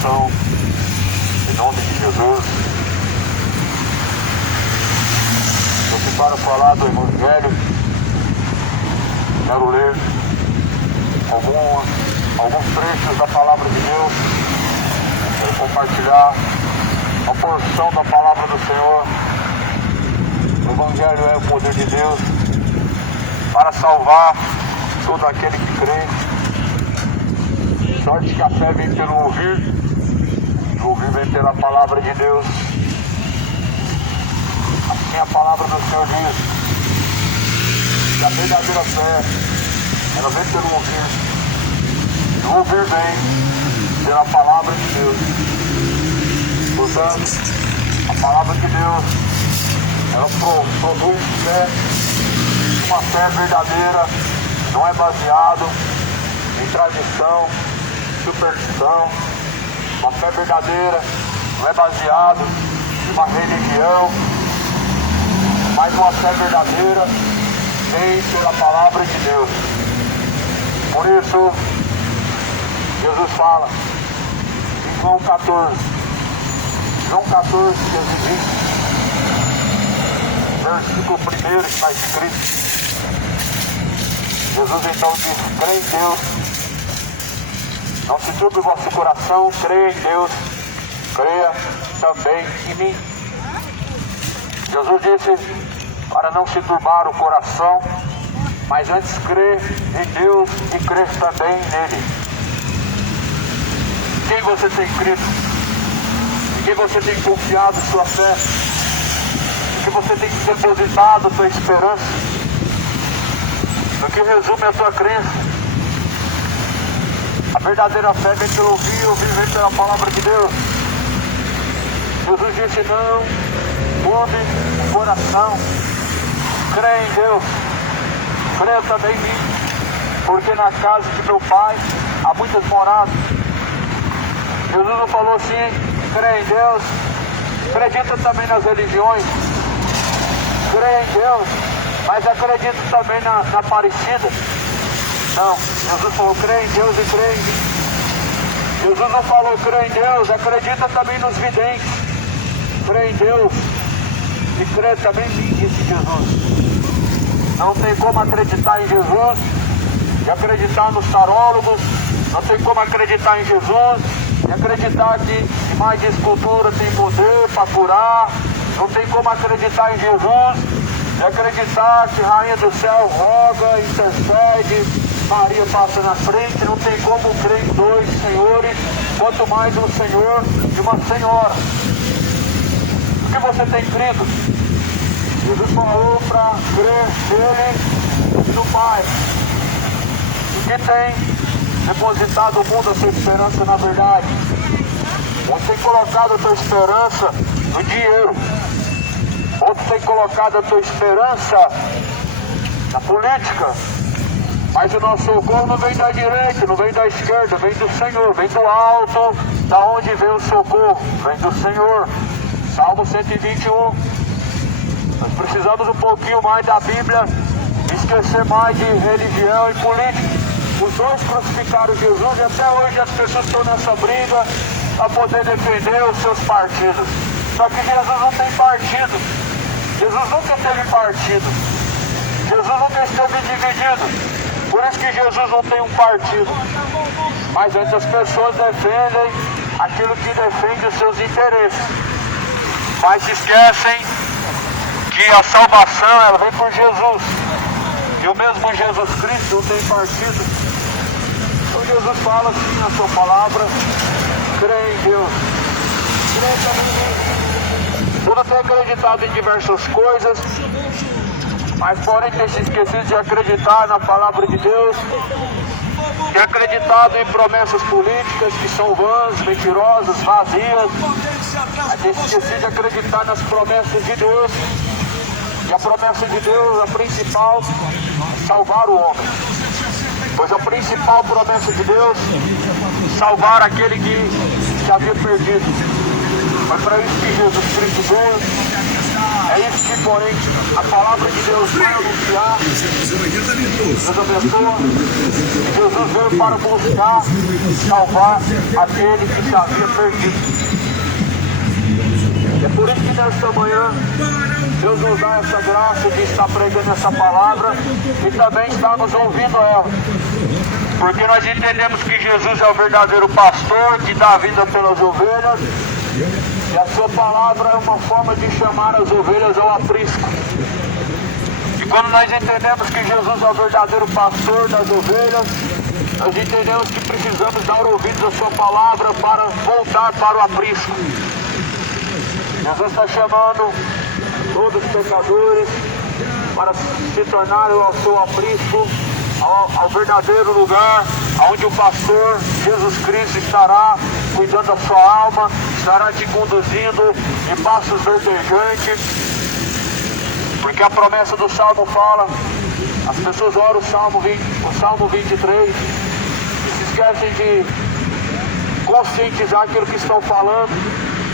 oração, em nome de Jesus. Eu para falar do Evangelho, quero ler alguns trechos da Palavra de Deus, quero compartilhar uma porção da Palavra do Senhor. O Evangelho é o poder de Deus para salvar todo aquele que crê. Sorte que a fé vem pelo ouvir, e o ouvir vem pela Palavra de Deus. Assim a Palavra do Senhor diz que a verdadeira fé, ela vem pelo ouvir, e o ouvir vem pela Palavra de Deus. Portanto, a Palavra de Deus, ela produz fé, uma fé verdadeira, não é baseado em tradição, superstição. Uma fé verdadeira não é baseado em uma religião, mas uma fé verdadeira vem pela Palavra de Deus. Por isso, Jesus fala em João 14, 15 e 20, versículo 1 que está escrito. Jesus então diz: crê em Deus, não se turbe o vosso coração, creia em Deus, creia também em mim. Jesus disse para não se turbar o coração, mas antes crer em Deus e crer também nele. Em quem você tem crido? Em quem você tem confiado sua fé? Em que você tem depositado sua esperança? No que resume a sua crença? A verdadeira fé vem pelo ouvir, ouvir vem pela Palavra de Deus. Jesus disse: não turbe o coração, crê em Deus, creia também em mim, porque na casa de meu Pai há muitas moradas. Jesus não falou assim: crê em Deus, acredita também nas religiões, crê em Deus, mas acredita também na Aparecida. Não, Jesus falou: crê em Deus e crê em mim. Jesus não falou: crê em Deus, acredita também nos videntes. Crê em Deus e crê também em mim, disse Jesus. Não tem como acreditar em Jesus e acreditar nos tarólogos. Não tem como acreditar em Jesus e acreditar que imagem de escultura tem poder para curar. Não tem como acreditar em Jesus e acreditar que Rainha do Céu roga, intercede, Maria passa na frente. Não tem como crer em dois senhores, quanto mais um senhor e uma senhora. O que você tem crido? Jesus falou para crer nele e no Pai. O que tem depositado o mundo a sua esperança na verdade? Você tem colocado a sua esperança no dinheiro. Outros têm colocado a sua esperança na política. Mas o nosso socorro não vem da direita, não vem da esquerda, vem do Senhor, vem do alto. Da onde vem o socorro? Vem do Senhor. Salmo 121. Nós precisamos um pouquinho mais da Bíblia, esquecer mais de religião e política. Os dois crucificaram Jesus e até hoje as pessoas estão nessa briga para poder defender os seus partidos. Só que Jesus não tem partido. Jesus nunca teve partido. Jesus nunca esteve dividido. Por isso que Jesus não tem um partido. Mas antes as pessoas defendem aquilo que defende os seus interesses. Mas se esquecem que a salvação ela vem por Jesus. E o mesmo Jesus Cristo não tem partido. Então Jesus fala assim na sua palavra: crê em Deus, crê também em mim. Tudo tem acreditado em diversas coisas, mas porém tem se esquecido de acreditar na palavra de Deus, tem acreditado em promessas políticas que são vãs, mentirosas, vazias, mas tem se esquecido de acreditar nas promessas de Deus. E a promessa de Deus, a principal, é salvar o homem. Pois a principal promessa de Deus, salvar aquele que se havia perdido. Foi para isso que Jesus Cristo veio, é isso que, porém, a palavra de Deus vai anunciar. Deus abençoa. Jesus veio para buscar e salvar aquele que se havia perdido. É por isso que nesta manhã Deus nos dá essa graça de estar pregando essa palavra e também estar nos ouvindo ela. Porque nós entendemos que Jesus é o verdadeiro pastor que dá a vida pelas ovelhas e a sua palavra é uma forma de chamar as ovelhas ao aprisco. E quando nós entendemos que Jesus é o verdadeiro pastor das ovelhas, nós entendemos que precisamos dar ouvidos à sua palavra para voltar para o aprisco. Jesus está chamando todos os pecadores para se tornarem ao seu aprisco, ao verdadeiro lugar, onde o pastor Jesus Cristo estará cuidando da sua alma, estará te conduzindo em passos verdejantes, porque a promessa do Salmo fala, as pessoas oram o Salmo 23 e se esquecem de conscientizar aquilo que estão falando.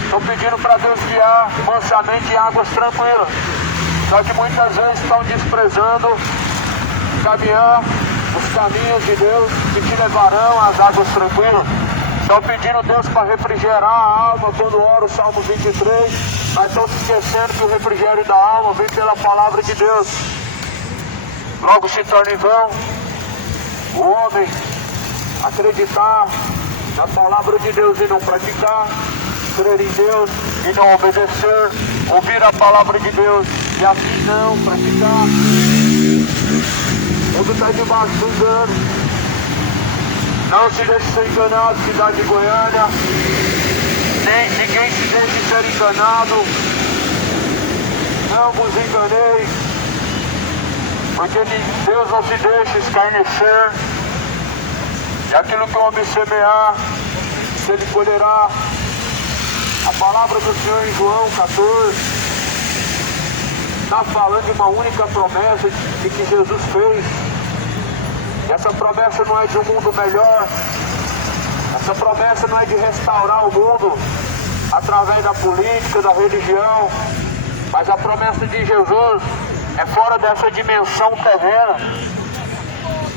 Estão pedindo para Deus guiar mansamente em águas tranquilas. Só que muitas vezes estão desprezando caminhar os caminhos de Deus que te levarão às águas tranquilas. Estão pedindo Deus para refrigerar a alma quando ora o Salmo 23, mas estão se esquecendo que o refrigério da alma vem pela palavra de Deus. Logo se torna em vão o homem acreditar na palavra de Deus e não praticar, crer em Deus e não obedecer, ouvir a palavra de Deus e assim não praticar. Tudo está debaixo do engano. Não se deixe ser enganado, cidade de Goiânia. Nem ninguém se deixe ser enganado. Não vos enganeis, porque Deus não se deixa escarnecer. E aquilo que o homem semear, se ele colherá. A palavra do Senhor em João 14 está falando de uma única promessa de que Jesus fez. E essa promessa não é de um mundo melhor. Essa promessa não é de restaurar o mundo através da política, da religião. Mas a promessa de Jesus é fora dessa dimensão terrena.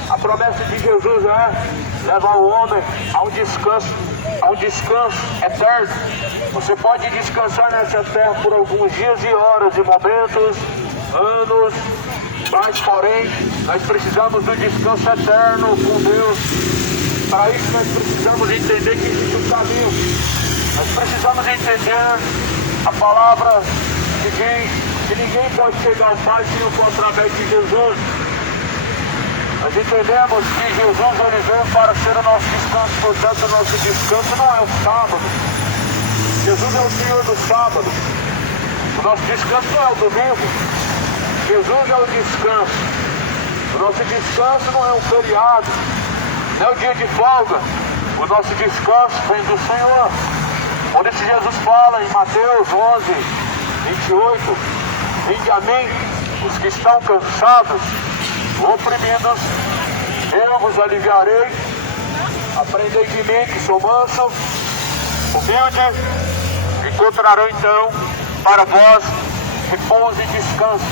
A promessa de Jesus é levar o homem a um descanso eterno. Você pode descansar nessa terra por alguns dias e horas e momentos, anos, mas porém nós precisamos do descanso eterno com Deus. Para isso nós precisamos entender que existe um caminho. Nós precisamos entender a palavra que diz que ninguém pode chegar ao Pai se não for através de Jesus. Nós entendemos que Jesus ele veio para ser o nosso descanso, portanto o nosso descanso não é o sábado. Jesus é o Senhor do sábado. O nosso descanso não é o domingo. Jesus é o descanso. O nosso descanso não é um feriado, não é o dia de folga. O nosso descanso vem do Senhor. Por isso Jesus fala em Mateus 11, 28, vinde a mim, os que estão cansados, oprimidos, eu vos aliviarei. Aprendei de mim, que sou manso, humilde, encontrarão então para vós repouso e descanso.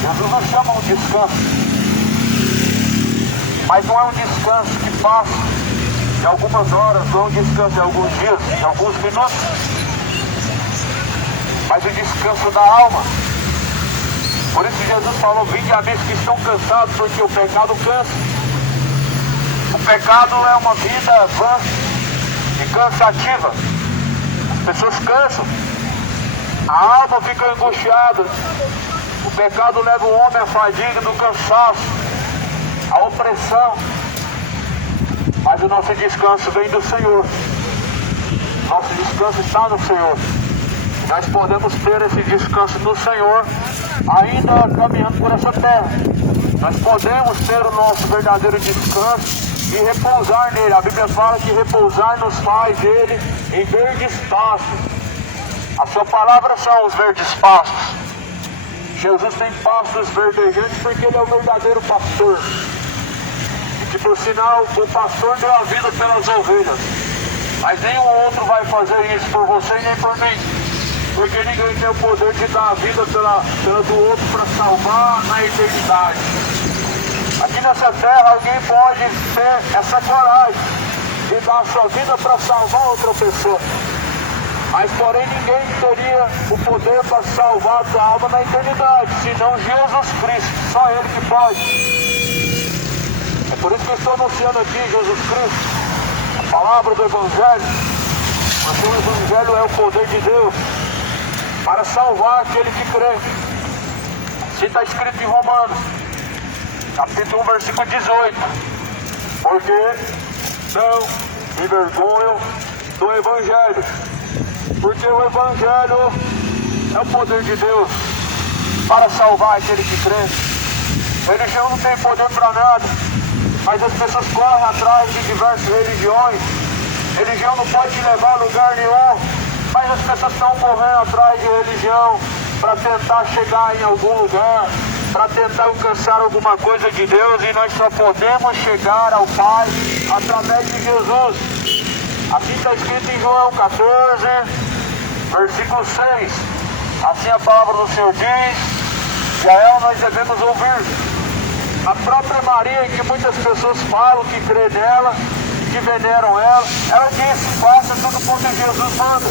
Jesus nos chama um descanso, mas não é um descanso que passa de algumas horas, não é um descanso de alguns dias, de alguns minutos, mas um descanso da alma. Por isso Jesus falou, vinde a mim que estão cansados, porque o pecado cansa. O pecado é uma vida vã e cansativa. As pessoas cansam. A alma fica angustiada. O pecado leva o homem à fadiga do cansaço, à opressão. Mas o nosso descanso vem do Senhor. Nosso descanso está no Senhor. Nós podemos ter esse descanso no Senhor, ainda caminhando por essa terra. Nós podemos ter o nosso verdadeiro descanso e repousar nele. A Bíblia fala que repousar nos faz ele em verdes pastos. A sua palavra são os verdes pastos. Jesus tem pastos verdejantes porque ele é o verdadeiro pastor. E que por sinal o pastor deu a vida pelas ovelhas. Mas nenhum outro vai fazer isso por você e nem por mim. Porque ninguém tem o poder de dar a vida pela do outro para salvar na eternidade. Aqui nessa terra alguém pode ter essa coragem de dar a sua vida para salvar outra pessoa. Mas porém ninguém teria o poder para salvar a sua alma na eternidade, senão Jesus Cristo, só Ele que pode. É por isso que eu estou anunciando aqui Jesus Cristo, a palavra do Evangelho, porque o Evangelho é o poder de Deus para salvar aquele que crê. Assim está escrito em Romanos, capítulo 1, versículo 18. Porque não me envergonham do Evangelho, porque o Evangelho é o poder de Deus para salvar aquele que crê. Religião não tem poder para nada, mas as pessoas correm atrás de diversas religiões. Religião não pode te levar a lugar nenhum, mas as pessoas estão correndo atrás de religião para tentar chegar em algum lugar, para tentar alcançar alguma coisa de Deus, e nós só podemos chegar ao Pai através de Jesus. Assim está escrito em João 14, versículo 6. Assim a palavra do Senhor diz, e a ela nós devemos ouvir. A própria Maria, que muitas pessoas falam que crê nela, que veneram ela disse, faça tudo quanto Jesus manda.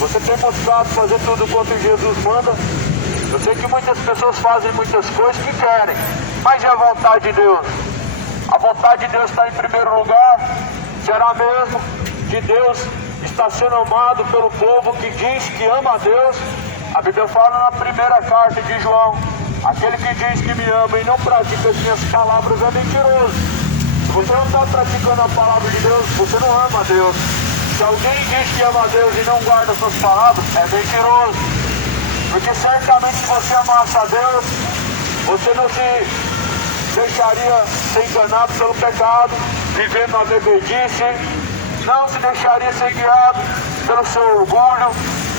Você tem mostrado fazer tudo quanto Jesus manda? Eu sei que muitas pessoas fazem muitas coisas que querem, mas é a vontade de Deus. A vontade de Deus está em primeiro lugar. Será mesmo que Deus está sendo amado pelo povo que diz que ama a Deus? A Bíblia fala na primeira carta de João, aquele que diz que me ama e não pratica as minhas palavras é mentiroso. Se você não está praticando a palavra de Deus, você não ama a Deus. Se alguém diz que ama a Deus e não guarda suas palavras, é mentiroso. Porque certamente se você amasse a Deus, você não se deixaria ser enganado pelo pecado, vivendo na bebedice, não se deixaria ser guiado pelo seu orgulho,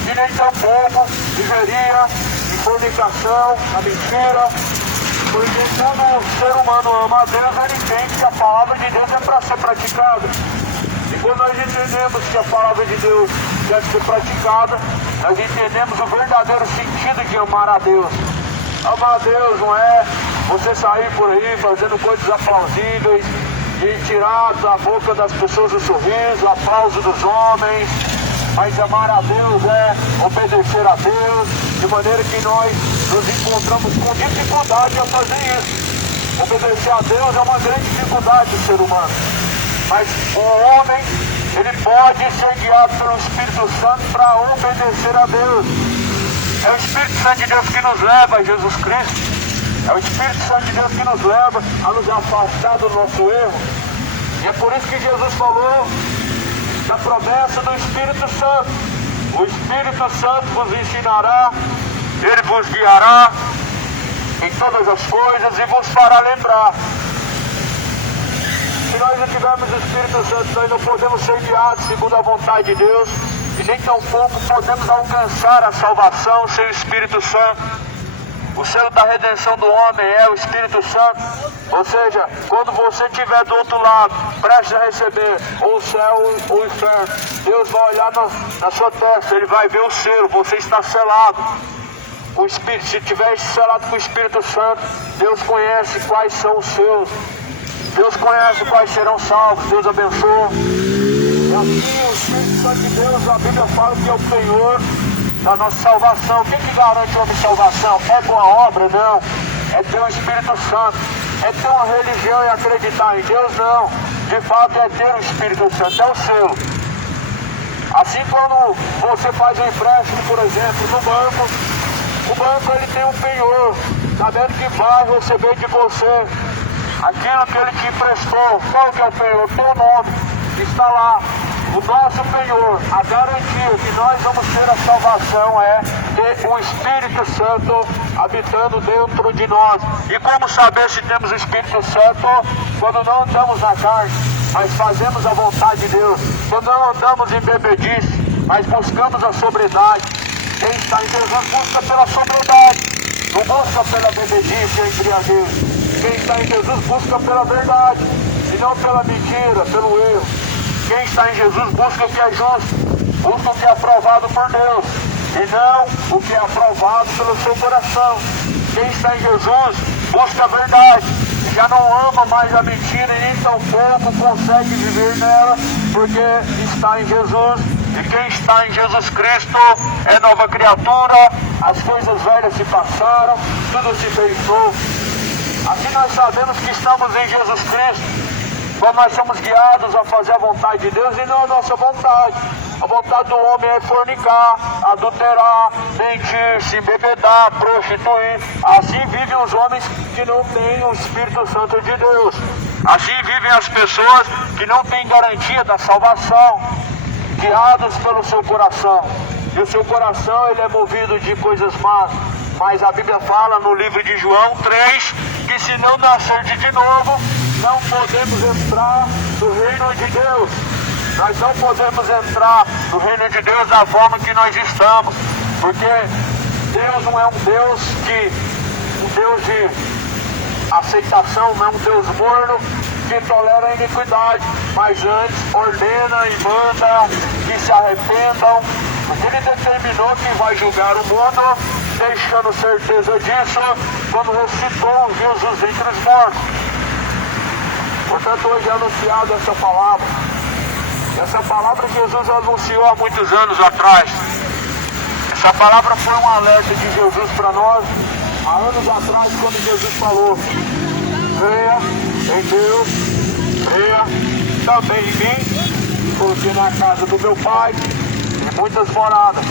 e nem tampouco viveria em fornicação, na mentira. Porque todo ser humano ama a Deus, ele entende que a palavra de Deus é para ser praticada. E quando nós entendemos que a palavra de Deus deve ser praticada, nós entendemos o verdadeiro sentido de amar a Deus. Amar a Deus não é você sair por aí fazendo coisas aplausíveis e tirar da boca das pessoas o sorriso, o aplauso dos homens. Mas amar a Deus é obedecer a Deus, de maneira que nós nos encontramos com dificuldade a fazer isso. Obedecer a Deus é uma grande dificuldade do ser humano. Mas o homem, ele pode ser guiado pelo Espírito Santo para obedecer a Deus. É o Espírito Santo de Deus que nos leva a Jesus Cristo. É o Espírito Santo de Deus que nos leva a nos afastar do nosso erro. E é por isso que Jesus falou da promessa do Espírito Santo. O Espírito Santo vos ensinará, ele vos guiará em todas as coisas e vos fará lembrar. Se nós não tivermos o Espírito Santo, nós não podemos ser guiados segundo a vontade de Deus, e nem tampouco podemos alcançar a salvação sem o Espírito Santo. O selo da redenção do homem é o Espírito Santo. Ou seja, quando você estiver do outro lado, prestes a receber ou o céu ou o inferno, Deus vai olhar na sua testa, Ele vai ver o selo, você está selado. O Espírito, se estiver selado com o Espírito Santo, Deus conhece quais são os seus. Deus conhece quais serão salvos. Deus abençoa. E assim o Espírito Santo de Deus, a Bíblia fala que é o penhor da nossa salvação. O que garante a nossa salvação? É boa obra? Não. É ter o Espírito Santo. É ter uma religião e acreditar em Deus? Não. De fato é ter o Espírito Santo. É o selo. Assim, quando você faz um empréstimo, por exemplo, no banco, o banco ele tem um penhor, sabendo que vai receber de você aquilo que ele te emprestou. Qual que é o penhor? O teu nome está lá. O nosso penhor, a garantia que nós vamos ter a salvação é ter o Espírito Santo habitando dentro de nós. E como saber se temos o Espírito Santo? Quando não andamos na carne, mas fazemos a vontade de Deus. Quando não andamos em bebedice, mas buscamos a sobriedade. Quem está em Jesus busca pela sobriedade, não busca pela bebedice e embriaguez. Quem está em Jesus busca pela verdade, e não pela mentira, pelo erro. Quem está em Jesus busca o que é justo, busca o que é aprovado por Deus. e não o que é aprovado pelo seu coração. Quem está em Jesus busca a verdade, já não ama mais a mentira e nem tampouco consegue viver nela, porque está em Jesus. E quem está em Jesus Cristo é nova criatura, as coisas velhas se passaram, tudo se fez novo. Assim nós sabemos que estamos em Jesus Cristo, quando nós somos guiados a fazer a vontade de Deus e não a nossa vontade. A vontade do homem é fornicar, adulterar, mentir, se embebedar, prostituir. Assim vivem os homens que não têm o Espírito Santo de Deus. Assim vivem as pessoas que não têm garantia da salvação, guiados pelo seu coração. E o seu coração ele é movido de coisas más. Mas a Bíblia fala no livro de João 3, que se não nascer de novo, não podemos entrar no reino de Deus. Nós não podemos entrar no reino de Deus da forma que nós estamos, porque Deus não é um Deus de aceitação, não é um Deus morno que tolera a iniquidade, mas antes ordena e manda que se arrependam, porque Ele determinou que vai julgar o mundo, deixando certeza disso quando ressuscitou Jesus entre os mortos. Portanto, hoje é anunciada essa palavra. Essa palavra Jesus anunciou há muitos anos atrás. Essa palavra foi um alerta de Jesus para nós, há anos atrás, quando Jesus falou: creia em Deus, creia também em mim, porque na casa do meu Pai tem muitas moradas.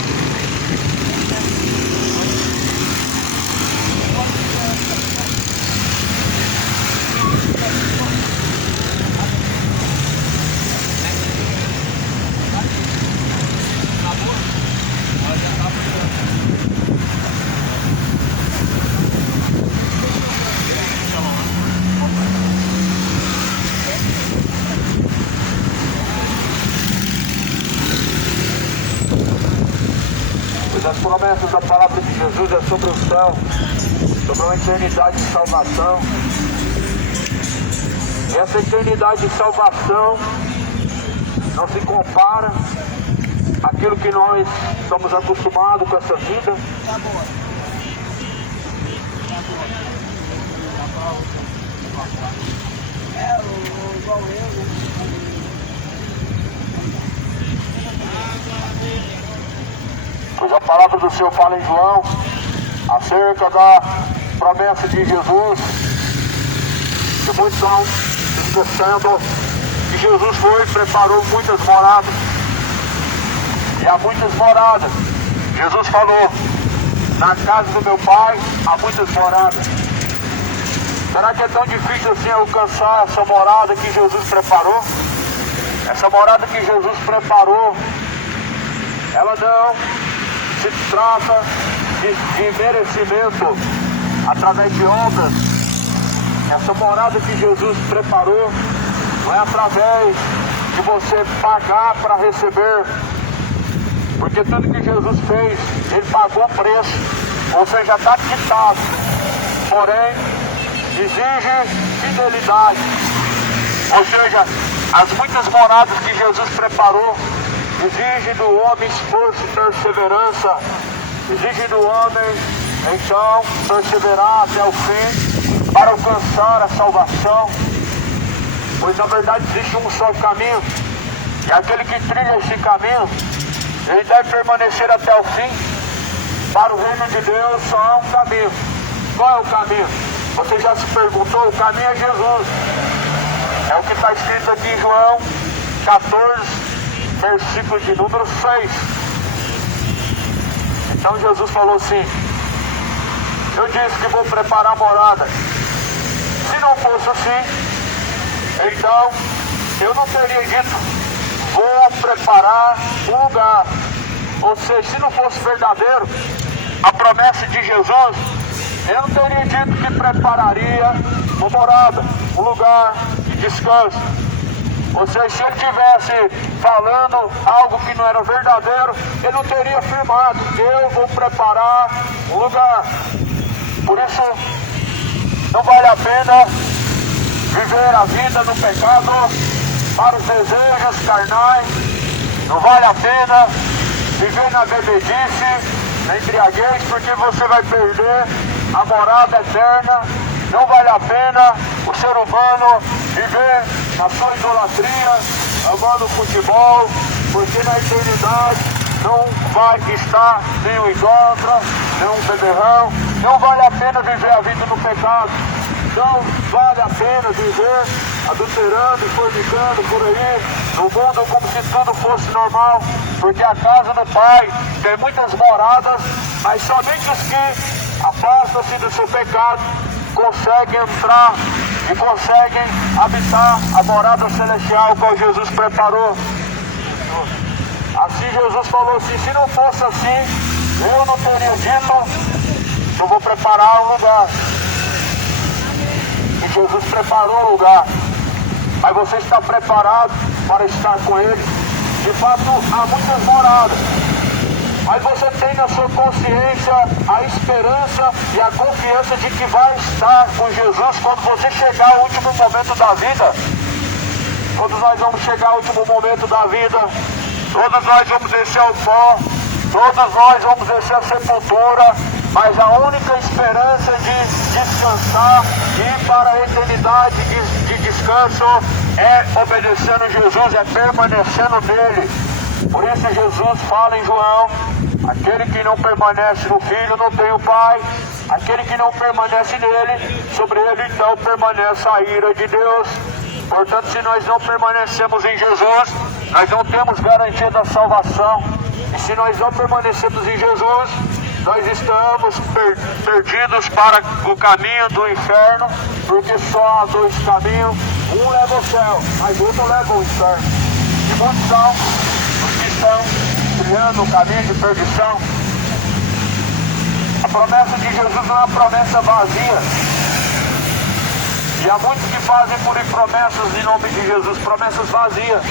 As promessas da palavra de Jesus é sobre o céu, sobre uma eternidade de salvação. E essa eternidade de salvação não se compara àquilo que nós estamos acostumados com essa vida. Pois a palavra do Senhor fala em João acerca da promessa de Jesus, que muitos estão esquecendo que Jesus foi e preparou muitas moradas. E há muitas moradas. Jesus falou: na casa do meu Pai há muitas moradas. Será que é tão difícil assim alcançar essa morada que Jesus preparou? Essa morada que Jesus preparou, ela não se trata de merecimento através de obras. Essa morada que Jesus preparou não é através de você pagar para receber, porque tudo que Jesus fez, Ele pagou o preço, ou seja, já está quitado. Porém, exige fidelidade, ou seja, as muitas moradas que Jesus preparou exige do homem esforço e perseverança, exige do homem, então, perseverar até o fim para alcançar a salvação, pois na verdade existe um só caminho, e aquele que trilha esse caminho, ele deve permanecer até o fim. Para o reino de Deus só há um caminho. Qual é o caminho? Você já se perguntou? O caminho é Jesus. É o que está escrito aqui em João 14, versículo de número 6. Então Jesus falou assim: eu disse que vou preparar a morada. Se não fosse assim, então eu não teria dito vou preparar um lugar. Ou seja, se não fosse verdadeiro a promessa de Jesus, eu não teria dito que prepararia uma morada, um lugar de descanso. Ou seja, se ele estivesse falando algo que não era verdadeiro, ele não teria afirmado: eu vou preparar um lugar. Por isso, não vale a pena viver a vida no pecado para os desejos carnais. Não vale a pena viver na bebedice, na embriaguez, porque você vai perder a morada eterna. Não vale a pena o ser humano viver na sua idolatria, amando futebol, porque na eternidade não vai estar nem um idólatra, nem um beberrão. Não vale a pena viver a vida no pecado. Não vale a pena viver adulterando e fornicando por aí, no mundo, como se tudo fosse normal. Porque a casa do Pai tem muitas moradas, mas somente os que afastam-se do seu pecado conseguem entrar e conseguem habitar a morada celestial qual Jesus preparou. Assim Jesus falou assim: se não fosse assim, eu não teria dito, eu vou preparar um lugar. E Jesus preparou o lugar. Mas você está preparado para estar com Ele? De fato, há muitas moradas. Mas você tem na sua consciência a esperança e a confiança de que vai estar com Jesus quando você chegar ao último momento da vida. Todos nós vamos chegar ao último momento da vida. Todos nós vamos descer ao pó. Todos nós vamos descer à sepultura. Mas a única esperança de descansar e ir para a eternidade de descanso é obedecendo Jesus, é permanecendo nele. Por isso Jesus fala em João: aquele que não permanece no Filho não tem o Pai. Aquele que não permanece nele, sobre ele então permanece a ira de Deus. Portanto, se nós não permanecemos em Jesus, nós não temos garantia da salvação. E se nós não permanecemos em Jesus, nós estamos perdidos para o caminho do inferno, porque só há dois caminhos: um leva ao céu, mas outro leva ao inferno. E muitos são os que estão criando o caminho de perdição. A promessa de Jesus não é uma promessa vazia. E há muitos que fazem por aí promessas em nome de Jesus, promessas vazias.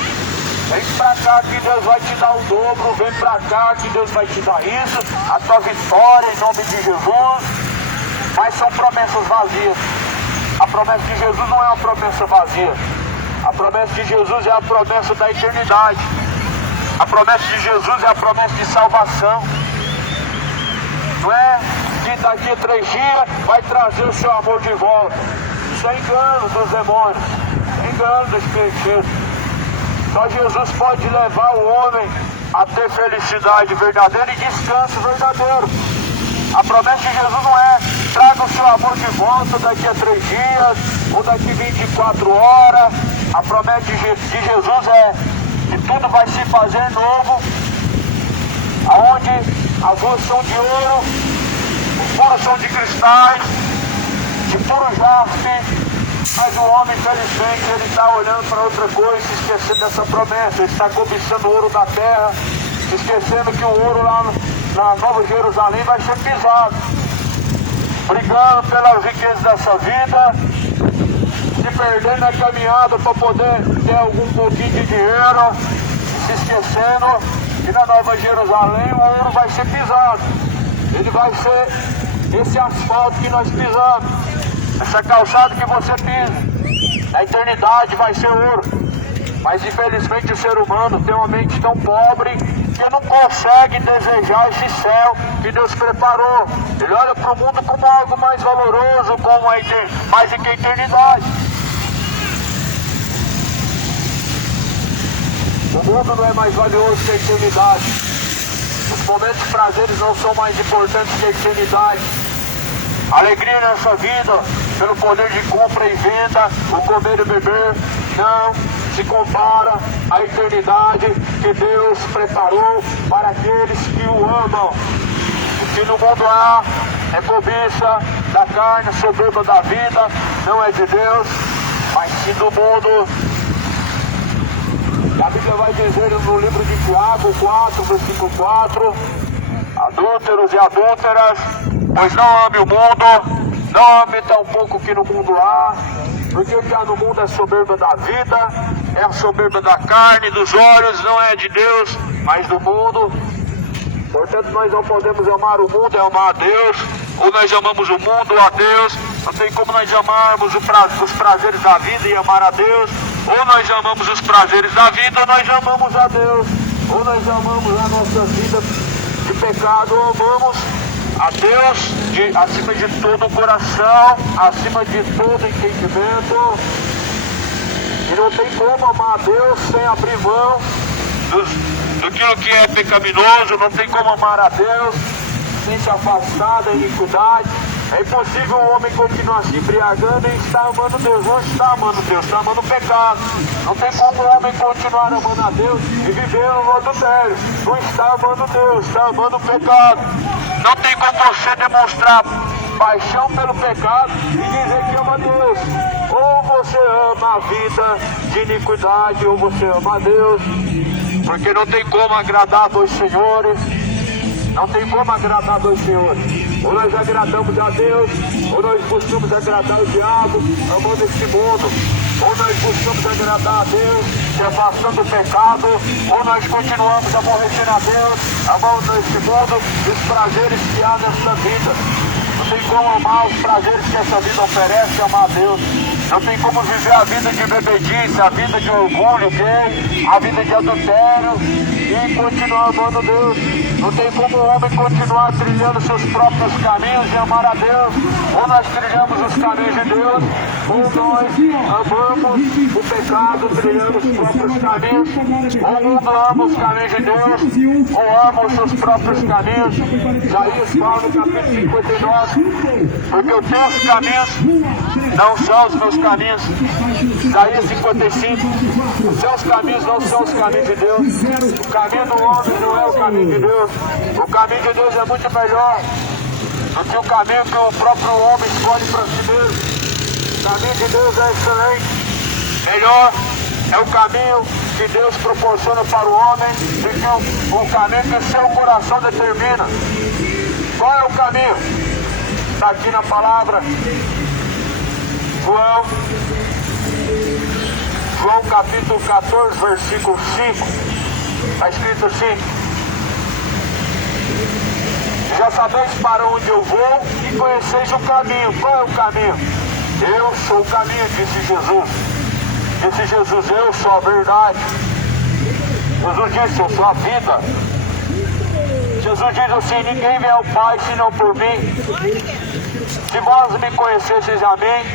Vem pra cá que Deus vai te dar o dobro, vem pra cá que Deus vai te dar isso, a tua vitória em nome de Jesus. Mas são promessas vazias. A promessa de Jesus não é uma promessa vazia. A promessa de Jesus é a promessa da eternidade. A promessa de Jesus é a promessa de salvação. Não é que daqui a 3 dias vai trazer o seu amor de volta. Isso é engano dos demônios, engano do espiritismo. Só Jesus pode levar o homem a ter felicidade verdadeira e descanso verdadeiro. A promessa de Jesus não é: traga o seu amor de volta daqui a 3 dias ou daqui 24 horas. A promessa de Jesus é que tudo vai se fazer novo, aonde as ruas são de ouro, os muros são de cristais, de puro jaspe. Mas o homem, infelizmente, ele está olhando para outra coisa, se esquecendo dessa promessa. Ele está cobiçando o ouro da terra, se esquecendo que o ouro lá na Nova Jerusalém vai ser pisado. Brigando pelas riquezas dessa vida, se perdendo a caminhada para poder ter algum pouquinho de dinheiro, se esquecendo que na Nova Jerusalém o ouro vai ser pisado. Ele vai ser esse asfalto que nós pisamos. Essa calçada que você pisa, a eternidade vai ser ouro. Mas infelizmente o ser humano tem uma mente tão pobre que não consegue desejar esse céu que Deus preparou. Ele olha para o mundo como algo mais valoroso, como mais do que a eternidade. O mundo não é mais valioso que a eternidade. Os momentos de prazeres não são mais importantes que a eternidade. A alegria nessa vida, pelo poder de compra e venda, o comer e beber, não se compara à eternidade que Deus preparou para aqueles que o amam. O que no mundo há é cobiça da carne, soberba da vida, não é de Deus, mas sim do mundo. A Bíblia vai dizer no livro de Tiago 4, versículo 4: adúlteros e adúlteras, pois não ame o mundo, não ame tão pouco que no mundo há, porque o que há no mundo é soberba da vida, é a soberba da carne, dos olhos, não é de Deus, mas do mundo. Portanto, nós não podemos amar o mundo, é amar a Deus. Ou nós amamos o mundo ou a Deus. Não tem como nós amarmos os prazeres da vida e amar a Deus. Ou nós amamos os prazeres da vida ou nós amamos a Deus. ou nós amamos a nossa vida de pecado, ou amamos a Deus acima de todo o coração, acima de todo entendimento. E não tem como amar a Deus sem abrir mão daquilo que é pecaminoso, não tem como amar a Deus sem se afastar da iniquidade. É impossível o homem continuar se embriagando e estar amando Deus. Não está amando Deus, está amando o pecado. Não tem como o homem continuar amando a Deus e viver no adultério. Não está amando Deus, está amando o pecado. Não tem como você demonstrar paixão pelo pecado e dizer que ama Deus. Ou você ama a vida de iniquidade, ou você ama a Deus. Porque não tem como agradar a dois senhores. Não tem como agradar a dois senhores. Ou nós agradamos a Deus, ou nós buscamos agradar o diabo, amando este mundo. Ou nós buscamos agradar a Deus, se afastando do pecado, ou nós continuamos aborrecendo a Deus, amando este mundo e os prazeres que há nesta vida. Não tem como amar os prazeres que essa vida oferece e amar a Deus. Não tem como viver a vida de bebedice, a vida de orgulho gay, a vida de adultério e continuar amando Deus. Não tem como o homem continuar trilhando seus próprios caminhos e amar a Deus. Ou nós trilhamos os caminhos de Deus, ou nós amamos o pecado trilhando os próprios caminhos. Ou o mundo ama os caminhos de Deus, ou ama os seus próprios caminhos. Isaías fala no capítulo 59, porque os teus caminhos não são os meus caminhos. Isaías 55, os seus caminhos não são os caminhos de Deus. O caminho do homem não é o caminho de Deus. O caminho de Deus é muito melhor do que o caminho que o próprio homem escolhe para si mesmo. O caminho de Deus é excelente. Melhor é o caminho que Deus proporciona para o homem do que o caminho que o seu coração determina. Qual é o caminho? Está aqui na palavra. João capítulo 14, versículo 5. Está escrito assim: já sabeis para onde eu vou e conheceis o caminho. Qual é o caminho? Eu sou o caminho, disse Jesus. Disse Jesus, eu sou a verdade. Jesus disse, eu sou a vida. Jesus diz assim, ninguém vem ao Pai senão por mim. Se vós me conhecesseis a mim,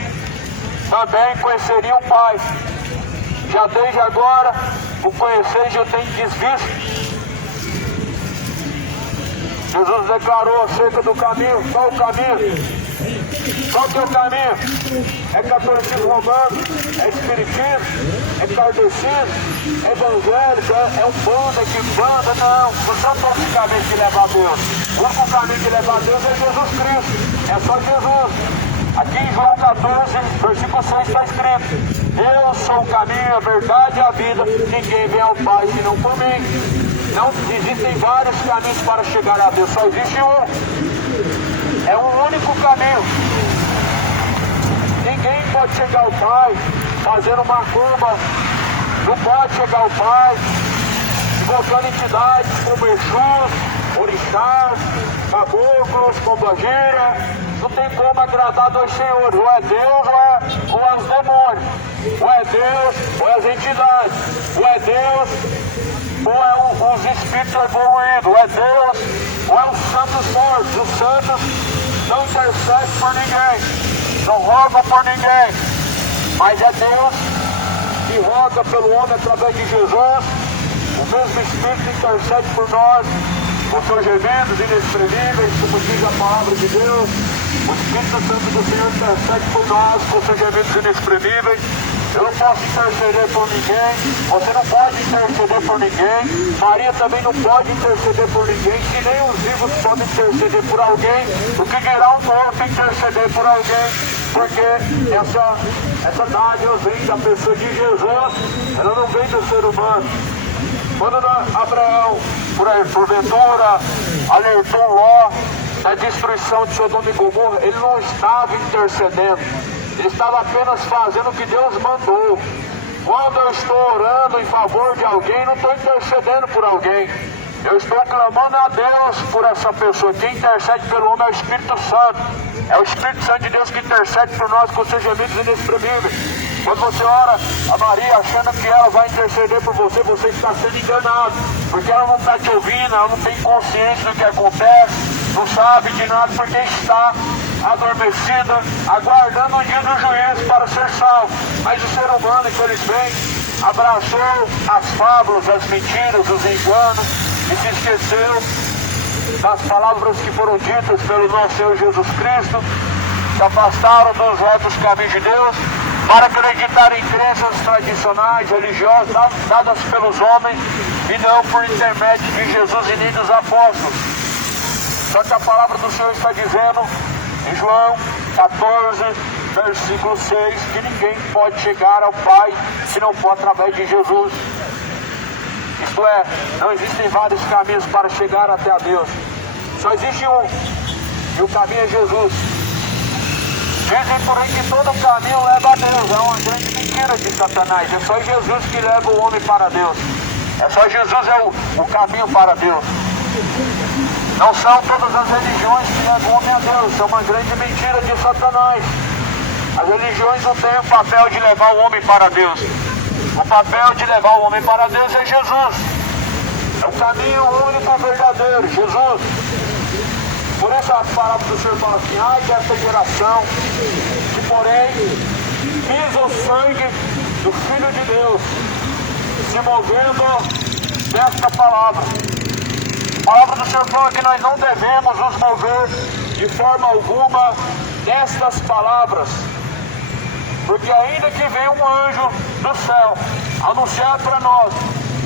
também conheceria o Pai. Já desde agora o conheceis e o tendes visto. Jesus declarou acerca do caminho. Qual o caminho? Qual que é o caminho? É catolicismo romano, é espiritismo, é kardecismo, é evangélico, é umbanda, é quimbanda. Não são todos os caminhos que levam a Deus. O único caminho que leva a Deus é Jesus Cristo. É só Jesus. Aqui em João 14, versículo 6 está escrito: eu sou o caminho, a verdade e a vida. Ninguém vem ao Pai senão por mim. Não existem vários caminhos para chegar a Deus, só existe um. É um único caminho. Ninguém pode chegar ao Pai fazendo macumba. Não pode chegar ao Pai invocando entidades como Exus, orixás, caboclos, pombagira. Não tem como agradar dois senhores. Ou é Deus ou é os demônios. Ou é Deus ou é as entidades. Ou é Deus ou é os espíritos evoluídos. Ou é Deus ou é os santos mortos. Os santos não intercedem por ninguém, não rogam por ninguém, mas é Deus que roga pelo homem através de Jesus. O mesmo Espírito intercede por nós, com seus gemidos inexprimíveis, como diz a palavra de Deus. O Espírito Santo do Senhor intercede por nós, com seus gemidos inexprimíveis. Eu não posso interceder por ninguém, você não pode interceder por ninguém, Maria também não pode interceder por ninguém, que nem os vivos podem interceder por alguém, o que dirá um morto interceder por alguém, porque essa dádiva vem da pessoa de Jesus, ela não vem do ser humano. Quando Abraão, porventura, alertou Ló da destruição de Sodoma e Gomorra, ele não estava intercedendo. Ele estava apenas fazendo o que Deus mandou. Quando eu estou orando em favor de alguém, não estou intercedendo por alguém. Eu estou clamando a Deus por essa pessoa. Quem intercede pelo homem é o Espírito Santo. É o Espírito Santo de Deus que intercede por nós com seus gemidos inexprimíveis. Quando você ora a Maria achando que ela vai interceder por você, você está sendo enganado. Porque ela não está te ouvindo, ela não tem consciência do que acontece, não sabe de nada, porque está adormecida, aguardando o dia do juízo para ser salvo. Mas o ser humano, infelizmente, abraçou as fábulas, as mentiras, os enganos e se esqueceu das palavras que foram ditas pelo nosso Senhor Jesus Cristo, se afastaram dos retos caminhos de Deus para acreditar em crenças tradicionais, religiosas, dadas pelos homens e não por intermédio de Jesus e nem dos apóstolos. Só que a palavra do Senhor está dizendo em João 14, versículo 6, que ninguém pode chegar ao Pai se não for através de Jesus. Isto é, não existem vários caminhos para chegar até a Deus. Só existe um, e o caminho é Jesus. Dizem por aí que todo caminho leva a Deus. É uma grande mentira de Satanás. É só Jesus que leva o homem para Deus. É só Jesus o caminho para Deus. Não são todas as religiões que levam o homem a Deus. É uma grande mentira de Satanás. As religiões não têm o papel de levar o homem para Deus. O papel de levar o homem para Deus é Jesus. É o caminho único verdadeiro, Jesus. Por isso as palavras do Senhor falam assim: ai dessa geração que porém quis o sangue do Filho de Deus, se movendo desta palavra. A palavra do Senhor fala que nós não devemos nos mover de forma alguma destas palavras, porque ainda que venha um anjo do céu anunciar para nós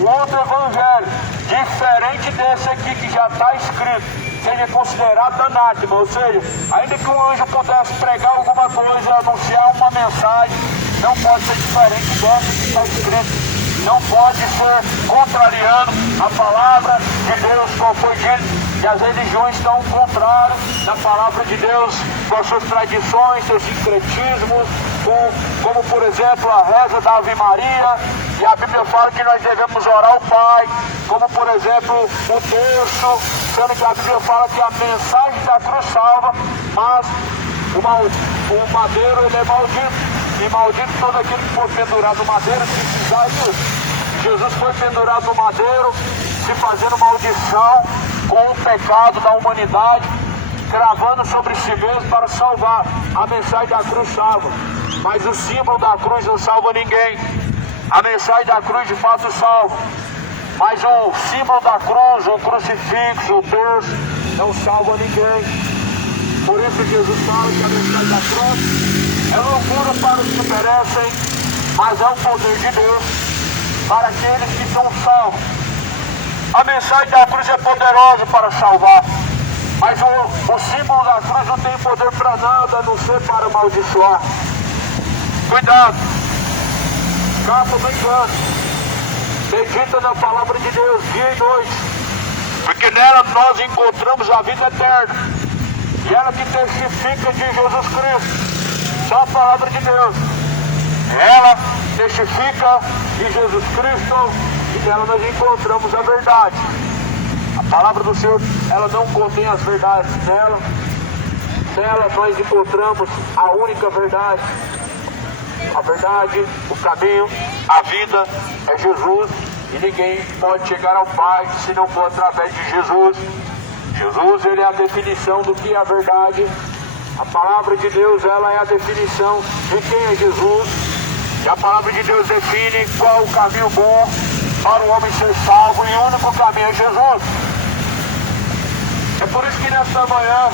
um outro evangelho diferente desse aqui que já está escrito, seja considerado anátema, ou seja, ainda que um anjo pudesse pregar alguma coisa, anunciar uma mensagem, não pode ser diferente dessa que está escrito. Não pode ser contrariando a palavra de Deus, como foi dito, e as religiões estão ao contrário da palavra de Deus, com as suas tradições, seus sincretismos, como por exemplo a reza da Ave Maria, e a Bíblia fala que nós devemos orar ao Pai, como por exemplo o terço, sendo que a Bíblia fala que a mensagem da cruz salva, mas o madeiro ele é maldito. E maldito todo aquele que for pendurado no madeiro, se precisar disso. Jesus foi pendurado no madeiro, se fazendo maldição com o pecado da humanidade, cravando sobre si mesmo para salvar. A mensagem da cruz salva, mas o símbolo da cruz não salva ninguém. A mensagem da cruz de fato salva, mas o símbolo da cruz, o crucifixo, o terço, não salva ninguém. Por isso Jesus fala que a mensagem da cruz é loucura para os que perecem, mas é o poder de Deus para aqueles que são salvos. A mensagem da cruz é poderosa para salvar, mas o símbolo da cruz não tem poder para nada, a não ser para amaldiçoar. Cuidado, escapa do engano, medita na palavra de Deus dia e noite, porque nela nós encontramos a vida eterna, e ela que testifica de Jesus Cristo. Só a palavra de Deus, ela testifica de Jesus Cristo, e nela nós encontramos a verdade. A palavra do Senhor, ela não contém as verdades nela nós encontramos a única verdade. A verdade, o caminho, a vida é Jesus, e ninguém pode chegar ao Pai se não for através de Jesus. Jesus, ele é a definição do que é a verdade. A palavra de Deus, ela é a definição de quem é Jesus. E a palavra de Deus define qual o caminho bom para o homem ser salvo, e o único caminho é Jesus. É por isso que nesta manhã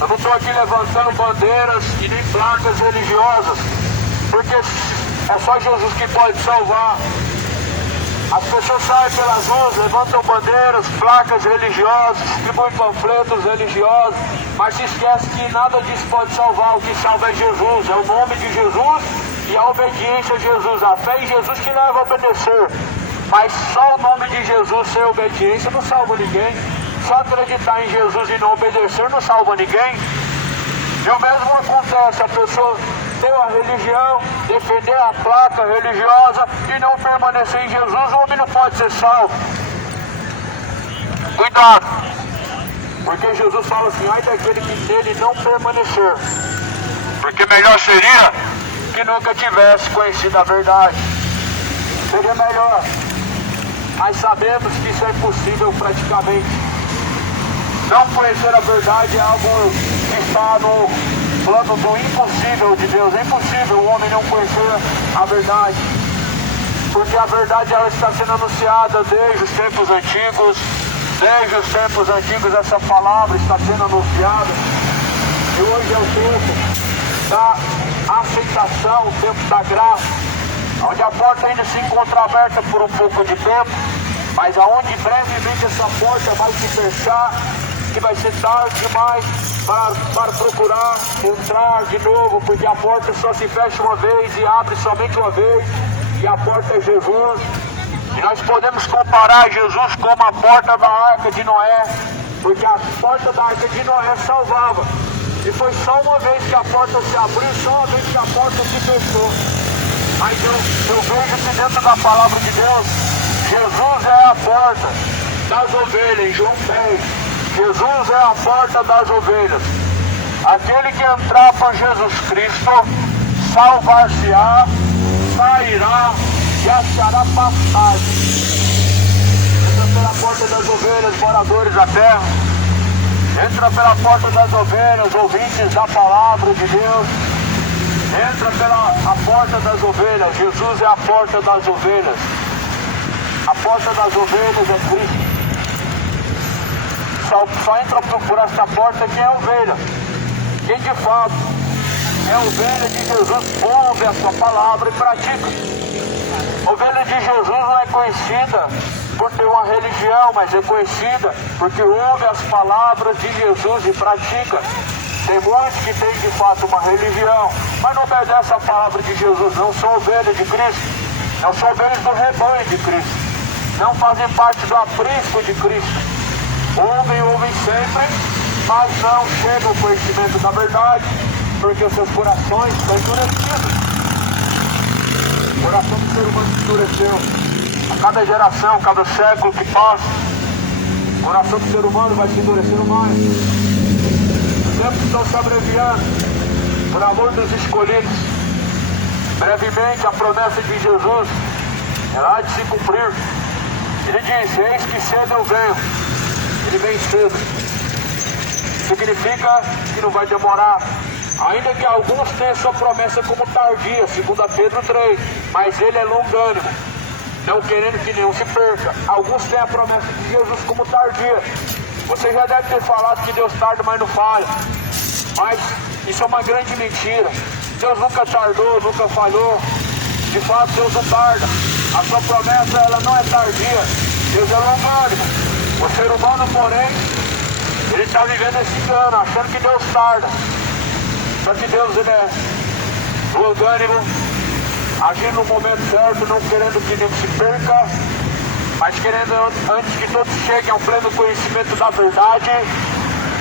eu não estou aqui levantando bandeiras e nem placas religiosas, porque é só Jesus que pode salvar. As pessoas saem pelas ruas, levantam bandeiras, placas religiosas, distribuem panfletos religiosos, mas se esquece que nada disso pode salvar. O que salva é Jesus, é o nome de Jesus e a obediência a Jesus. A fé em Jesus que leva a obedecer, mas só o nome de Jesus sem obediência não salva ninguém. Só acreditar em Jesus e não obedecer não salva ninguém. E o mesmo acontece, a pessoa ter a religião, defender a placa religiosa e não permanecer em Jesus, o homem não pode ser salvo. Cuidado, porque Jesus fala assim: ai daquele que nele não permanecer, porque melhor seria que nunca tivesse conhecido a verdade. Seria melhor, mas sabemos que isso é impossível praticamente. Não conhecer a verdade é algo que está no plano do impossível de Deus. É impossível o homem não conhecer a verdade, porque a verdade ela está sendo anunciada desde os tempos antigos. Desde os tempos antigos essa palavra está sendo anunciada. E hoje é o tempo da aceitação, o tempo da graça, onde a porta ainda se encontra aberta por um pouco de tempo, mas aonde brevemente essa porta vai se fechar, que vai ser tarde demais para procurar entrar de novo, porque a porta só se fecha uma vez e abre somente uma vez, e a porta é Jesus. E nós podemos comparar Jesus como a porta da Arca de Noé, porque a porta da Arca de Noé salvava. E foi só uma vez que a porta se abriu, só uma vez que a porta se fechou. Mas eu vejo que dentro da palavra de Deus, Jesus é a porta das ovelhas, em João 10. Jesus é a porta das ovelhas. Aquele que entrar por Jesus Cristo, salvar-se-á, sairá e achará passagem. Entra pela porta das ovelhas, moradores da terra. Entra pela porta das ovelhas, ouvintes da palavra de Deus. Entra pela a porta das ovelhas. Jesus é a porta das ovelhas. A porta das ovelhas é Cristo. Só entra por esta porta quem é ovelha. Quem de fato é ovelha de Jesus, ouve a sua palavra e pratica. Ovelha de Jesus não é conhecida por ter uma religião, mas é conhecida porque ouve as palavras de Jesus e pratica. Tem muitos que têm de fato uma religião, mas não obedecem a palavra de Jesus, não são ovelhas de Cristo, não são ovelhas do rebanho de Cristo, não fazem parte do aprisco de Cristo. Ouvem sempre, mas não chegam ao conhecimento da verdade, porque os seus corações estão endurecidos. O coração do ser humano se endureceu. A cada geração, cada século que passa, o coração do ser humano vai se endurecendo mais. Os tempos estão se abreviando, por amor dos escolhidos. Brevemente a promessa de Jesus ela de se cumprir. Ele disse: eis que cedo eu venho. Ele vem cedo. Significa que não vai demorar. Ainda que alguns tenham sua promessa como tardia, 2 Pedro 3, mas ele é longânimo, não querendo que nenhum se perca. Alguns têm a promessa de Jesus como tardia. Você já deve ter falado que Deus tarda, mas não falha. Mas isso é uma grande mentira. Deus nunca tardou, nunca falhou. De fato, Deus não tarda. A sua promessa ela não é tardia. Deus é longânimo. O ser humano, porém, ele está vivendo esse engano, achando que Deus tarda. Só que Deus ele é longânimo, agindo no momento certo, não querendo que ninguém se perca, mas querendo antes que todos cheguem ao pleno conhecimento da verdade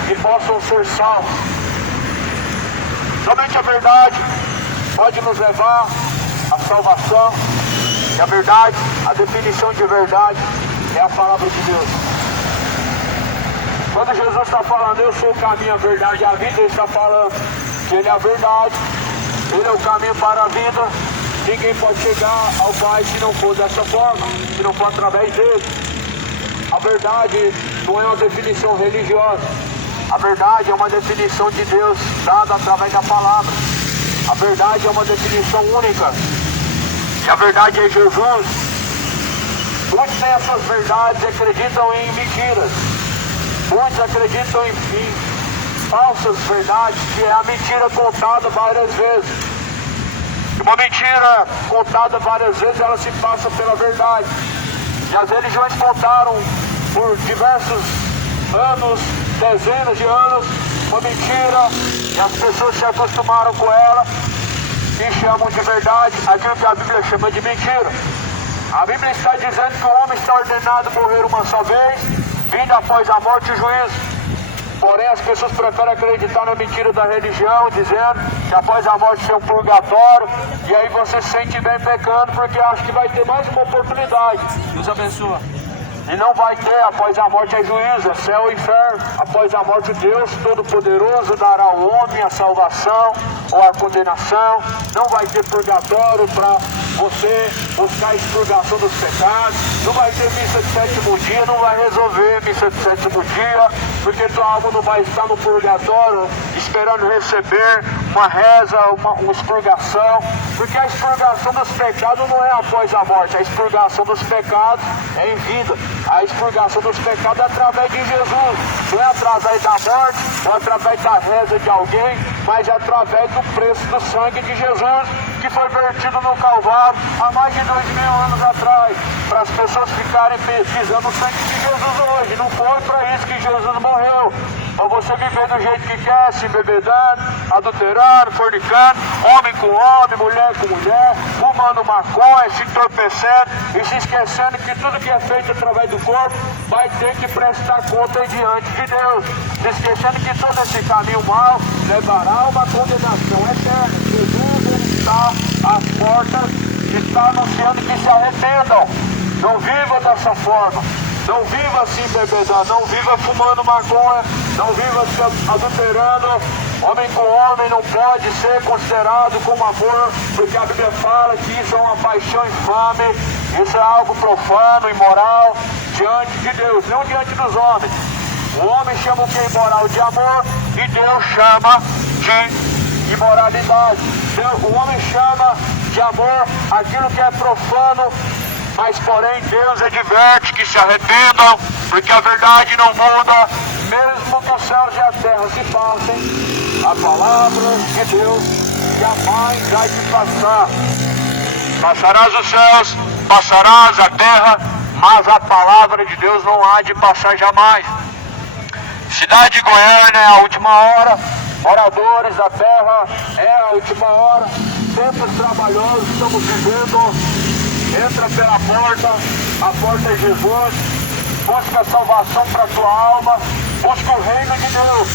e possam ser salvos. Somente a verdade pode nos levar à salvação. E a verdade, a definição de verdade é a palavra de Deus. Quando Jesus está falando, eu sou o caminho, a verdade e a vida, ele está falando que ele é a verdade, ele é o caminho para a vida. Ninguém pode chegar ao Pai se não for dessa forma, se não for através dele. A verdade não é uma definição religiosa. A verdade é uma definição de Deus dada através da palavra. A verdade é uma definição única. E a verdade é Jesus. Muitos têm as suas verdades e acreditam em mentiras. Muitos acreditam em falsas verdades, que é a mentira contada várias vezes. Uma mentira contada várias vezes, ela se passa pela verdade. E as religiões contaram por diversos anos, dezenas de anos, uma mentira, e as pessoas se acostumaram com ela e chamam de verdade aquilo que a Bíblia chama de mentira. A Bíblia está dizendo que o homem está ordenado a morrer uma só vez, vindo após a morte e o juízo. Porém, as pessoas preferem acreditar na mentira da religião, dizendo que após a morte tem um purgatório, e aí você se sente bem pecando, porque acha que vai ter mais uma oportunidade. Deus abençoa. E não vai ter, após a morte é juízo, é céu e inferno. Após a morte, Deus Todo-Poderoso dará ao homem a salvação, ou a condenação, não vai ter purgatório para você buscar a expurgação dos pecados, não vai ter missa de sétimo dia, não vai resolver missa de sétimo dia, porque tua alma não vai estar no purgatório esperando receber uma reza, uma expurgação, porque a expurgação dos pecados não é após a morte, a expurgação dos pecados é em vida, a expurgação dos pecados é através de Jesus, não é através da morte, não é através da reza de alguém, mas é através do preço do sangue de Jesus, que foi vertido no Calvário há mais de 2000 anos atrás, para as pessoas ficarem pisando o sangue de Jesus hoje. Não foi para isso que Jesus morreu. Para você viver do jeito que quer, se embebedando, adulterando, fornicando, homem com homem, mulher com mulher, fumando maconha, se entorpecendo e se esquecendo que tudo que é feito através do corpo vai ter que prestar conta diante de Deus. Se esquecendo que todo esse caminho mau levará uma condenação eterna. Jesus está às portas e está anunciando que se arrependam. Não viva dessa forma. Não viva assim bebedando, não viva fumando maconha, não viva se adulterando. Homem com homem não pode ser considerado como amor, porque a Bíblia fala que isso é uma paixão infame, isso é algo profano, imoral, diante de Deus, não diante dos homens. O homem chama o que é imoral de amor e Deus chama de imoralidade. O homem chama de amor aquilo que é profano, mas porém Deus adverte que se arrependam, porque a verdade não muda, mesmo que os céus e a terra se passem, a palavra de Deus jamais vai se passar. Passarás os céus, passarás a terra, mas a palavra de Deus não há de passar jamais. Cidade de Goiânia é a última hora, moradores da terra é a última hora, tempos trabalhosos estamos vivendo. Entra pela porta, a porta é Jesus, busca a salvação para a tua alma, busca o reino de Deus,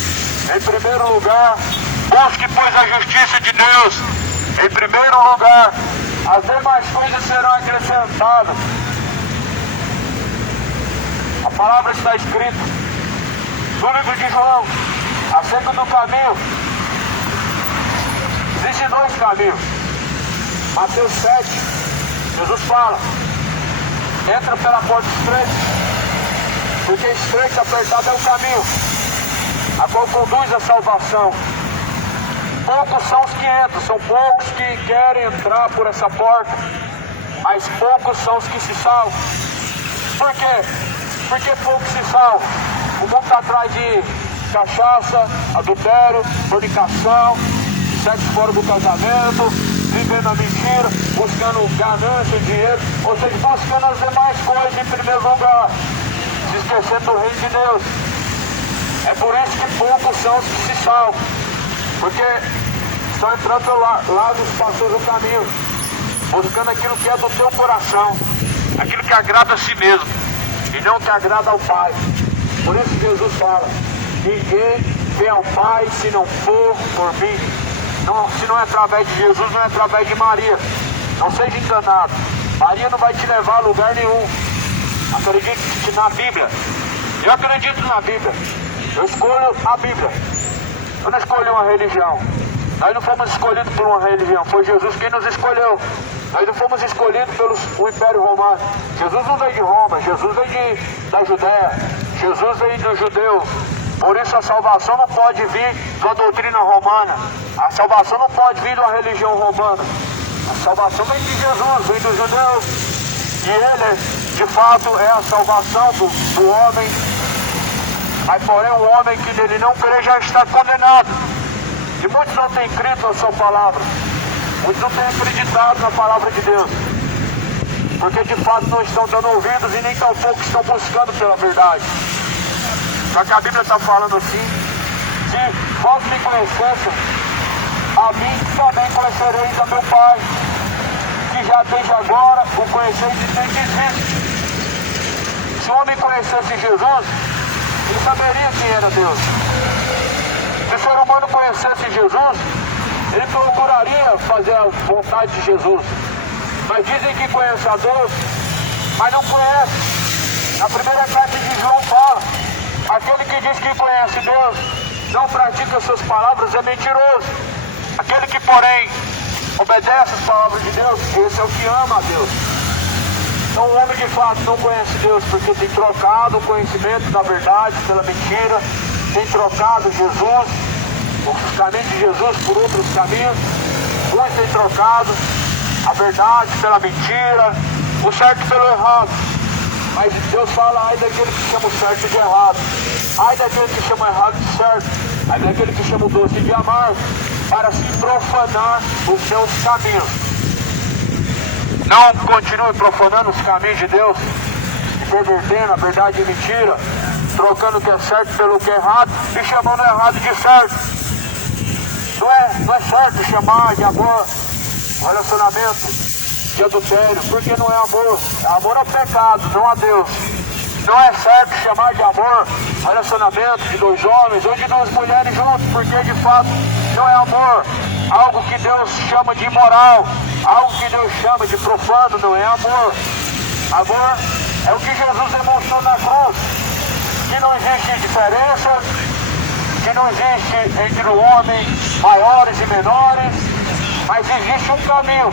em primeiro lugar, busque pois a justiça de Deus, em primeiro lugar, as demais coisas serão acrescentadas. A palavra está escrita no livro de João, acerca do caminho. Existem dois caminhos. Mateus 7, Jesus fala, entra pela porta estreita, porque estreito e apertado é o caminho, a qual conduz à salvação. Poucos são os que entram, são poucos que querem entrar por essa porta, mas poucos são os que se salvam. Por quê? Porque poucos se salvam. O mundo está atrás de cachaça, adultério, fornicação, sexo fora do casamento, vivendo a mentira, buscando ganância, dinheiro, ou seja, buscando as demais coisas em primeiro lugar, se esquecendo do reino de Deus. É por isso que poucos são os que se salvam, porque estão entrando pelo lado espaçoso do caminho, buscando aquilo que é do teu coração, aquilo que agrada a si mesmo, e não que agrada ao Pai. Por isso Jesus fala, ninguém vem ao Pai se não for por mim. Não, se não é através de Jesus, não é através de Maria. Não seja enganado. Maria não vai te levar a lugar nenhum. Acredite na Bíblia. Eu acredito na Bíblia. Eu escolho a Bíblia. Eu não escolhi uma religião. Nós não fomos escolhidos por uma religião. Foi Jesus quem nos escolheu. Nós não fomos escolhidos pelo Império Romano. Jesus não veio de Roma. Jesus veio da Judéia. Jesus veio dos judeus. Por isso a salvação não pode vir de uma doutrina romana. A salvação não pode vir de uma religião romana. A salvação vem de Jesus, vem dos judeus. E Ele, de fato, é a salvação do homem. Mas porém o homem que nele não crê já está condenado. E muitos não têm crido a sua palavra. Muitos não têm acreditado na palavra de Deus. Porque de fato não estão dando ouvidos e nem tão pouco estão buscando pela verdade. Só que a Bíblia está falando assim, se vós me conhecessem, a mim também conhecereis a meu Pai, que já desde agora o conheceis e desde existe. Se o homem conhecesse Jesus, ele saberia quem era Deus. Se o ser humano conhecesse Jesus, ele procuraria fazer a vontade de Jesus. Mas dizem que conhece a Deus, mas não conhece. Na primeira carta de João fala, aquele que diz que conhece Deus, não pratica suas palavras, é mentiroso. Aquele que, porém, obedece as palavras de Deus, esse é o que ama a Deus. Então o homem de fato não conhece Deus porque tem trocado o conhecimento da verdade pela mentira, tem trocado Jesus, os caminhos de Jesus por outros caminhos. Muitos têm trocado a verdade pela mentira, o certo pelo errado. Mas Deus fala, ai daquele que chama o certo de errado, ai daquele que chama o errado de certo, ai daquele que chama o doce de amargo, para se profanar os seus caminhos. Não continue profanando os caminhos de Deus, e pervertendo a verdade e mentira, trocando o que é certo pelo que é errado e chamando o errado de certo. Não é certo chamar de amor um relacionamento de adultério, porque não é amor. Amor ao pecado, não a Deus. Não é certo chamar de amor relacionamento de dois homens ou de duas mulheres juntos, porque de fato não é amor. Algo que Deus chama de imoral, algo que Deus chama de profano, não é amor. Amor é o que Jesus demonstrou na cruz, que não existe diferença, que não existe entre o homem maiores e menores, mas existe um caminho.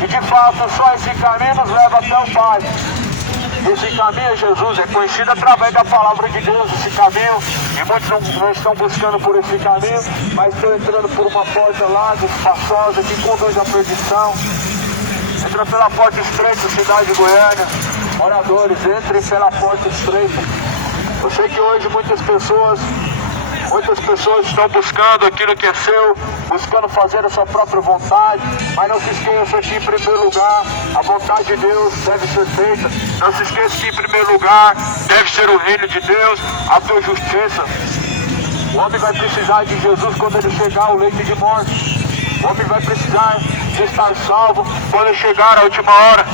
E de fato só esse caminho nos leva até o Pai. Esse caminho é Jesus, é conhecido através da palavra de Deus, esse caminho. E muitos não estão buscando por esse caminho, mas estão entrando por uma porta larga, espaçosa, que conduz à perdição. Entra pela porta estreita, cidade de Goiânia. Moradores, entrem pela porta estreita. Eu sei que hoje muitas pessoas estão buscando aquilo que é seu, buscando fazer a sua própria vontade, mas não se esqueça que em primeiro lugar a vontade de Deus deve ser feita. Não se esqueça que em primeiro lugar deve ser o reino de Deus, a tua justiça. O homem vai precisar de Jesus quando ele chegar ao leito de morte. O homem vai precisar de estar salvo quando ele chegar à última hora.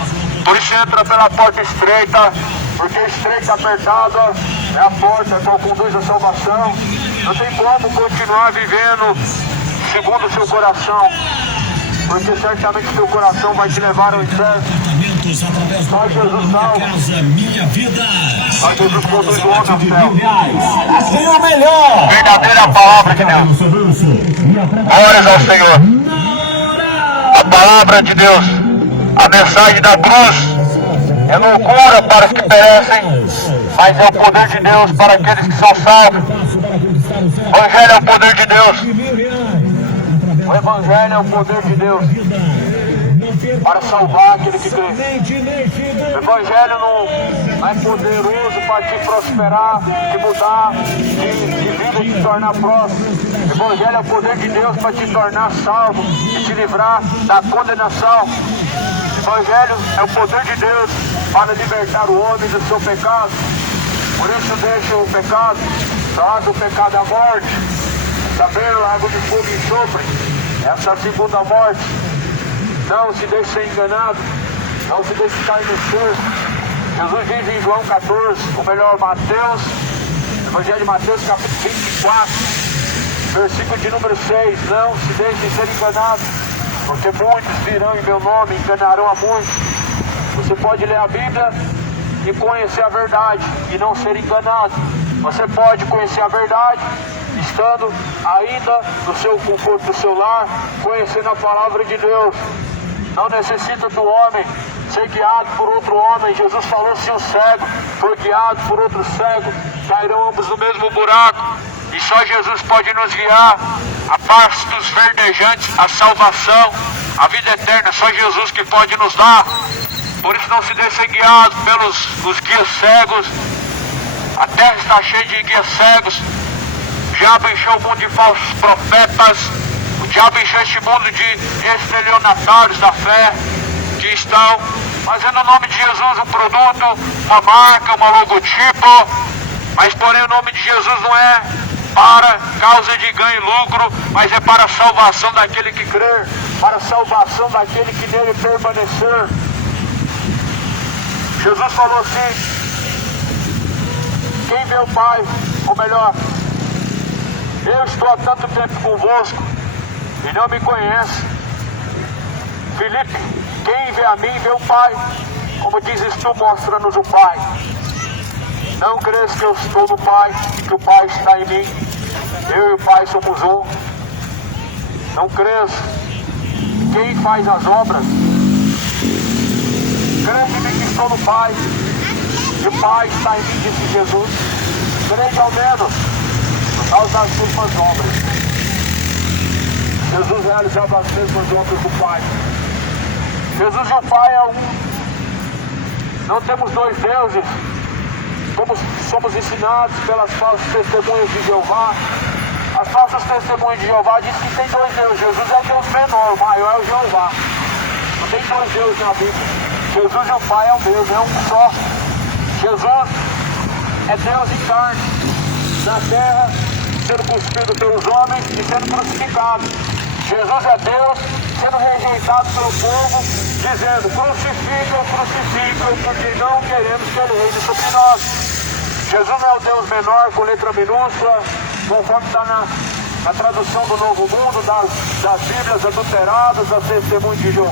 Por isso entra pela porta estreita, porque estreita, apertada é a porta que conduz à salvação. Não tem como continuar vivendo segundo o seu coração, porque certamente o seu coração vai te levar ao inferno. Só Jesus salva. Só Jesus conduz o homem ao céu. Assim é o melhor. Verdadeira palavra de Deus. Glórias ao Senhor. A palavra de Deus, a mensagem da cruz, é loucura para os que perecem, mas é o poder de Deus para aqueles que são salvos. O Evangelho é o poder de Deus. O Evangelho é o poder de Deus para salvar aquele que crê. O Evangelho não é poderoso para te prosperar, te mudar de vida e te tornar próximo. O Evangelho é o poder de Deus para te tornar salvo e te livrar da condenação. O Evangelho é o poder de Deus para libertar o homem do seu pecado. Por isso deixa o pecado, traz o pecado à morte. Saber lago de fogo e enxofre, essa é a segunda morte. Não se deixe ser enganado, não se deixe cair no circo. Jesus diz em João 14, ou melhor, Mateus, Evangelho de Mateus, capítulo 24, versículo de número 6, não se deixem ser enganados, porque muitos virão em meu nome, enganarão a muitos. Você pode ler a Bíblia e conhecer a verdade e não ser enganado. Você pode conhecer a verdade estando ainda no seu conforto do seu lar, conhecendo a palavra de Deus. Não necessita do homem ser guiado por outro homem. Jesus falou: se o cego for guiado por outro cego, cairão ambos no mesmo buraco. E só Jesus pode nos guiar a pastos verdejantes, a salvação, a vida eterna. Só Jesus que pode nos dar. Por isso não se deixe ser guiado pelos os guias cegos. A terra está cheia de guias cegos. O diabo encheu o mundo de falsos profetas. O diabo encheu este mundo de estelionatários da fé, que estão fazendo o nome de Jesus um produto, uma marca, um logotipo. Mas porém o nome de Jesus não é para causa de ganho e lucro, mas é para a salvação daquele que crer, para a salvação daquele que nele permanecer. Jesus falou assim: quem vê o Pai, ou melhor, eu estou há tanto tempo convosco e não me conhece. Filipe, quem vê a mim, vê o Pai. Como dizes tu, mostra-nos o Pai. Não crês que eu estou no Pai e que o Pai está em mim? Eu e o Pai somos um. Não crês quem faz as obras. Crede em mim que estou no Pai, e o Pai está em mim, disse Jesus. Crede ao menos por causa das mesmas obras. Jesus realizava as mesmas obras do Pai. Jesus e o Pai é um. Não temos dois deuses, como somos ensinados pelas falsas testemunhas de Jeová. As falsas testemunhas de Jeová dizem que tem dois deuses. Jesus é o Deus menor, o maior é o Jeová. Não tem dois deuses na Bíblia. Jesus e o Pai é o mesmo, é um só. Jesus é Deus em carne, na terra, sendo cuspido pelos homens e sendo crucificado. Jesus é Deus sendo rejeitado pelo povo, dizendo: crucificam, crucificam, porque não queremos que ele reine sobre nós. Jesus não é o Deus menor com letra minúscula, conforme está na tradução do Novo Mundo, das Bíblias adulteradas, das testemunhas de Jeová.